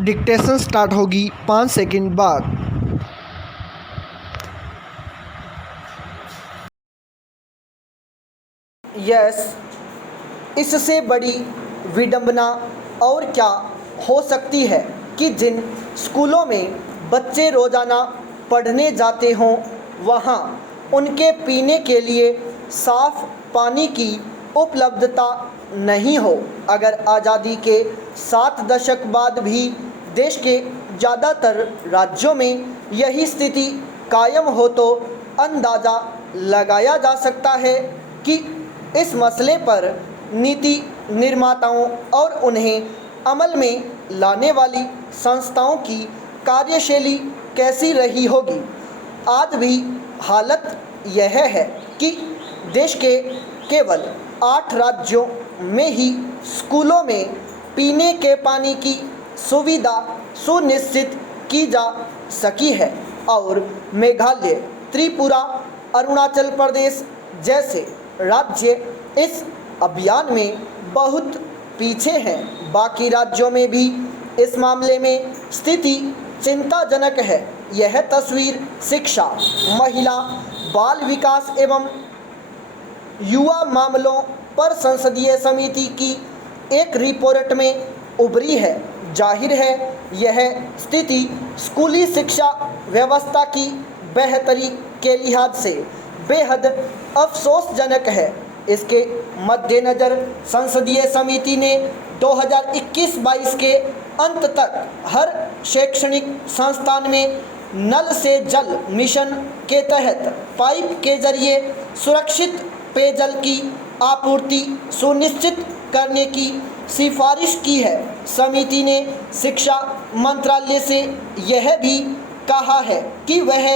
Dictation start होगी 5 second बाद। Yes, इससे बड़ी विडंबना और क्या हो सकती है कि जिन स्कूलों में बच्चे रोज़ाना पढ़ने जाते हों वहाँ उनके पीने के लिए साफ़ पानी की उपलब्धता नहीं हो। अगर आज़ादी के 7 दशक बाद भी देश के ज़्यादातर राज्यों में यही स्थिति कायम हो तो अंदाज़ा लगाया जा सकता है कि इस मसले पर नीति निर्माताओं और उन्हें अमल में लाने वाली संस्थाओं की कार्यशैली कैसी रही होगी। आज भी हालत यह है कि देश के केवल 8 राज्यों में ही स्कूलों में पीने के पानी की सुविधा सुनिश्चित की जा सकी है और मेघालय, त्रिपुरा, अरुणाचल प्रदेश जैसे राज्य इस अभियान में बहुत पीछे हैं। बाकी राज्यों में भी इस मामले में स्थिति चिंताजनक है। यह तस्वीर शिक्षा, महिला, बाल विकास एवं युवा मामलों पर संसदीय समिति की एक रिपोर्ट में उभरी है। जाहिर है यह स्थिति स्कूली शिक्षा व्यवस्था की बेहतरी के लिहाज से बेहद अफसोसजनक है। इसके मद्देनज़र संसदीय समिति ने 2021-22 के अंत तक हर शैक्षणिक संस्थान में नल से जल मिशन के तहत पाइप के जरिए सुरक्षित पेयजल की आपूर्ति सुनिश्चित करने की सिफारिश की है। समिति ने शिक्षा मंत्रालय से यह भी कहा है कि वह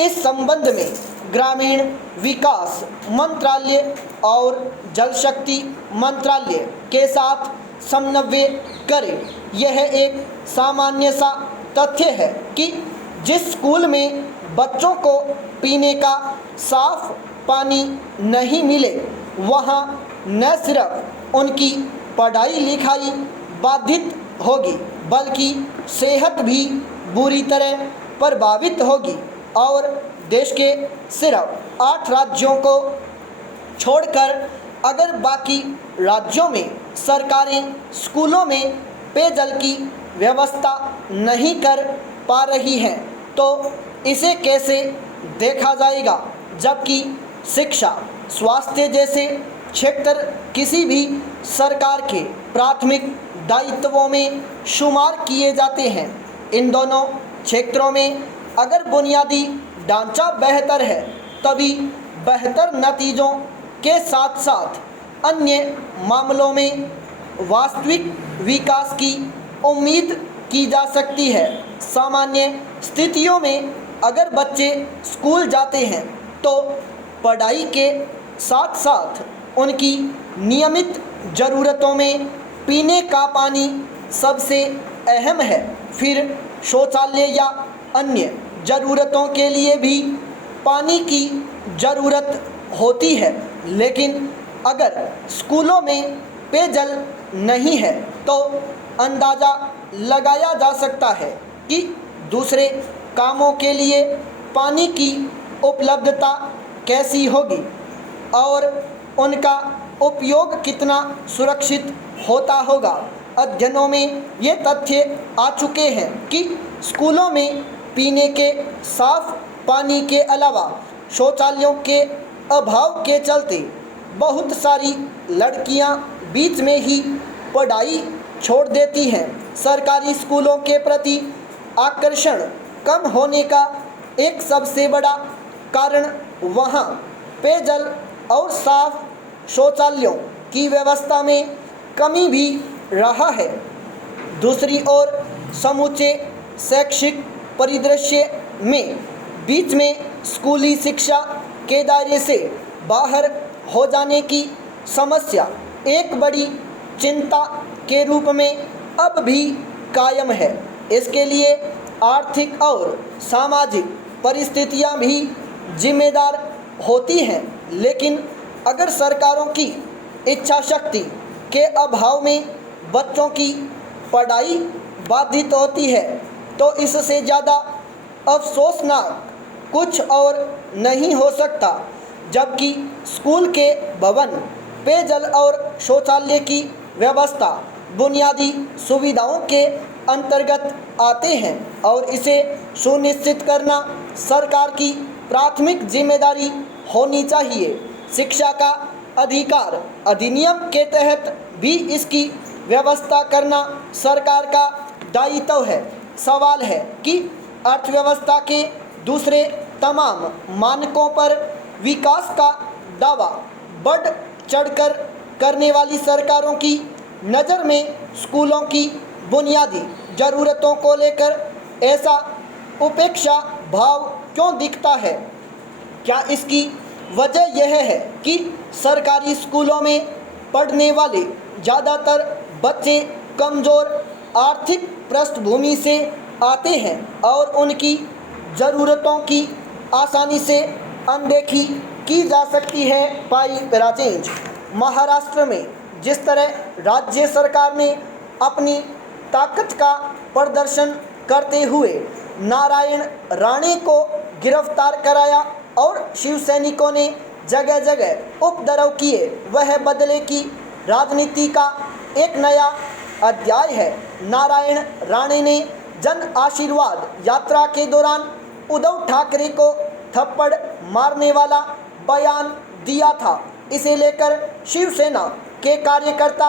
इस संबंध में ग्रामीण विकास मंत्रालय और जल शक्ति मंत्रालय के साथ समन्वय करे। यह एक सामान्य सा तथ्य है कि जिस स्कूल में बच्चों को पीने का साफ पानी नहीं मिले वहाँ न सिर्फ उनकी पढ़ाई लिखाई बाधित होगी बल्कि सेहत भी बुरी तरह प्रभावित होगी और देश के सिर्फ 8 राज्यों को छोड़कर अगर बाकी राज्यों में सरकारें स्कूलों में पेयजल की व्यवस्था नहीं कर पा रही हैं तो इसे कैसे देखा जाएगा। जबकि शिक्षा, स्वास्थ्य जैसे क्षेत्र किसी भी सरकार के प्राथमिक दायित्वों में शुमार किए जाते हैं। इन दोनों क्षेत्रों में अगर बुनियादी ढांचा बेहतर है तभी बेहतर नतीजों के साथ साथ अन्य मामलों में वास्तविक विकास की उम्मीद की जा सकती है। सामान्य स्थितियों में अगर बच्चे स्कूल जाते हैं तो पढ़ाई के साथ साथ उनकी नियमित ज़रूरतों में पीने का पानी सबसे अहम है। फिर शौचालय या अन्य ज़रूरतों के लिए भी पानी की ज़रूरत होती है। लेकिन अगर स्कूलों में पेयजल नहीं है तो अंदाज़ा लगाया जा सकता है कि दूसरे कामों के लिए पानी की उपलब्धता कैसी होगी और उनका उपयोग कितना सुरक्षित होता होगा। अध्ययनों में ये तथ्य आ चुके हैं कि स्कूलों में पीने के साफ पानी के अलावा शौचालयों के अभाव के चलते बहुत सारी लड़कियां बीच में ही पढ़ाई छोड़ देती हैं। सरकारी स्कूलों के प्रति आकर्षण कम होने का एक सबसे बड़ा कारण वहां पेयजल और साफ शौचालयों की व्यवस्था में कमी भी रहा है। दूसरी ओर समूचे शैक्षिक परिदृश्य में बीच में स्कूली शिक्षा के दायरे से बाहर हो जाने की समस्या एक बड़ी चिंता के रूप में अब भी कायम है। इसके लिए आर्थिक और सामाजिक परिस्थितियां भी जिम्मेदार होती हैं। लेकिन अगर सरकारों की इच्छा शक्ति के अभाव में बच्चों की पढ़ाई बाधित होती है तो इससे ज़्यादा अफसोसनाक कुछ और नहीं हो सकता। जबकि स्कूल के भवन, पेयजल और शौचालय की व्यवस्था बुनियादी सुविधाओं के अंतर्गत आते हैं और इसे सुनिश्चित करना सरकार की प्राथमिक जिम्मेदारी होनी चाहिए। शिक्षा का अधिकार अधिनियम के तहत भी इसकी व्यवस्था करना सरकार का दायित्व है। सवाल है कि अर्थव्यवस्था के दूसरे तमाम मानकों पर विकास का दावा बढ़ चढ़कर करने वाली सरकारों की नज़र में स्कूलों की बुनियादी ज़रूरतों को लेकर ऐसा उपेक्षा भाव क्यों दिखता है? क्या इसकी वजह यह है कि सरकारी स्कूलों में पढ़ने वाले ज़्यादातर बच्चे कमज़ोर आर्थिक पृष्ठभूमि से आते हैं और उनकी ज़रूरतों की आसानी से अनदेखी की जा सकती है? पाई पैराचेंज। महाराष्ट्र में जिस तरह राज्य सरकार ने अपनी ताकत का प्रदर्शन करते हुए नारायण राणे को गिरफ्तार कराया और शिव सैनिकों ने जगह जगह उपद्रव किए, वह बदले की राजनीति का एक नया अध्याय है। नारायण राणे ने जन आशीर्वाद यात्रा के दौरान उद्धव ठाकरे को थप्पड़ मारने वाला बयान दिया था। इसे लेकर शिवसेना के कार्यकर्ता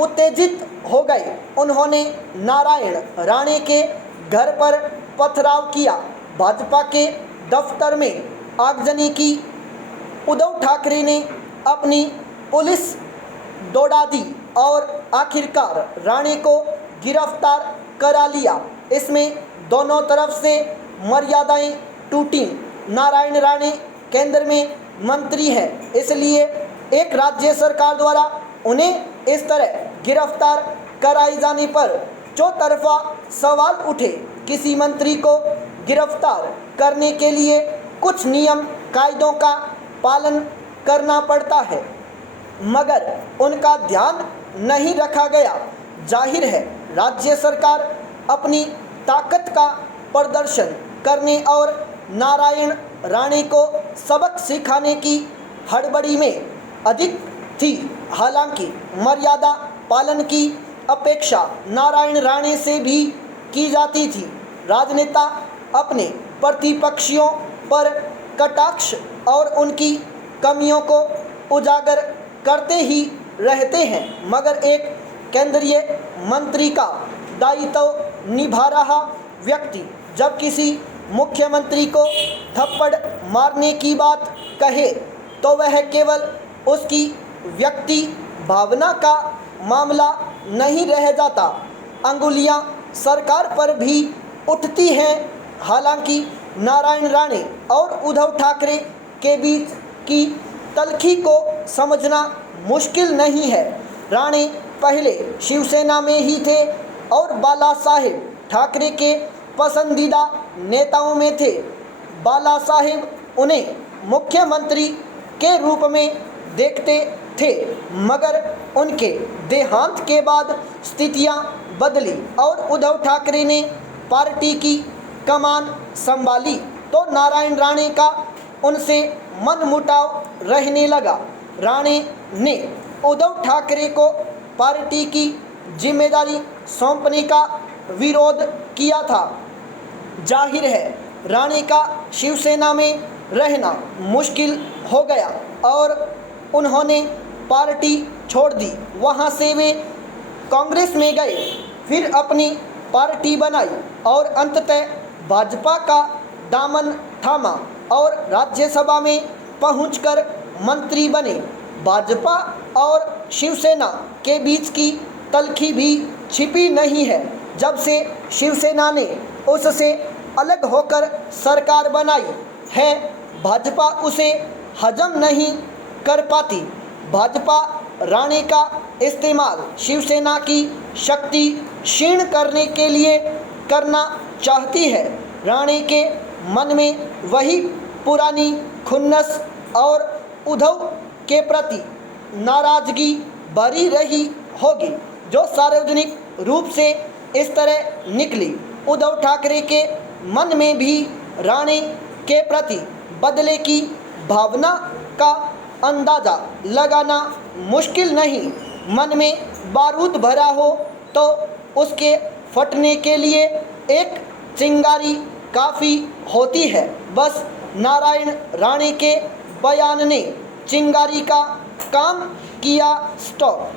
उत्तेजित हो गए। उन्होंने नारायण राणे के घर पर पथराव किया, भाजपा के दफ्तर में आगजनी की। उद्धव ठाकरे ने अपनी पुलिस दौड़ा दी और आखिरकार राणे को गिरफ्तार करा लिया। इसमें दोनों तरफ से मर्यादाएं टूटी। नारायण राणे केंद्र में मंत्री हैं, इसलिए एक राज्य सरकार द्वारा उन्हें इस तरह गिरफ्तार कराए जाने पर चौतरफा सवाल उठे। किसी मंत्री को गिरफ्तार करने के लिए कुछ नियम कायदों का पालन करना पड़ता है, मगर उनका ध्यान नहीं रखा गया। जाहिर है राज्य सरकार अपनी ताकत का प्रदर्शन करने और नारायण राणे को सबक सिखाने की हड़बड़ी में अधिक थी। हालांकि मर्यादा पालन की अपेक्षा नारायण राणे से भी की जाती थी। राजनेता अपने प्रतिपक्षियों पर कटाक्ष और उनकी कमियों को उजागर करते ही रहते हैं, मगर एक केंद्रीय मंत्री का दायित्व निभा रहा व्यक्ति जब किसी मुख्यमंत्री को थप्पड़ मारने की बात कहे तो वह केवल उसकी व्यक्ति भावना का मामला नहीं रह जाता। अंगुलियां सरकार पर भी उठती हैं। हालांकि नारायण राणे और उद्धव ठाकरे के बीच की तल्खी को समझना मुश्किल नहीं है। राणे पहले शिवसेना में ही थे और बाला साहेब ठाकरे के पसंदीदा नेताओं में थे। बाला साहेब उन्हें मुख्यमंत्री के रूप में देखते थे, मगर उनके देहांत के बाद स्थितियां बदली और उद्धव ठाकरे ने पार्टी की कमान संभाली तो नारायण राणे का उनसे मनमुटाव रहने लगा। राणे ने उद्धव ठाकरे को पार्टी की जिम्मेदारी सौंपने का विरोध किया था। जाहिर है राणे का शिवसेना में रहना मुश्किल हो गया और उन्होंने पार्टी छोड़ दी। वहां से वे कांग्रेस में गए, फिर अपनी पार्टी बनाई और अंततः भाजपा का दामन थामा और राज्यसभा में पहुंचकर मंत्री बने। भाजपा और शिवसेना के बीच की तल्खी भी छिपी नहीं है। जब से शिवसेना ने उससे अलग होकर सरकार बनाई है, भाजपा उसे हजम नहीं कर पाती। भाजपा राणे का इस्तेमाल शिवसेना की शक्ति क्षीण करने के लिए करना चाहती है। राणे के मन में वही पुरानी खुन्नस और उद्धव के प्रति नाराजगी भरी रही होगी जो सार्वजनिक रूप से इस तरह निकली। उद्धव ठाकरे के मन में भी राणे के प्रति बदले की भावना का अंदाज़ा लगाना मुश्किल नहीं। मन में बारूद भरा हो तो उसके फटने के लिए एक चिंगारी काफ़ी होती है। बस नारायण राणे के बयान ने चिंगारी का काम किया। स्टॉप।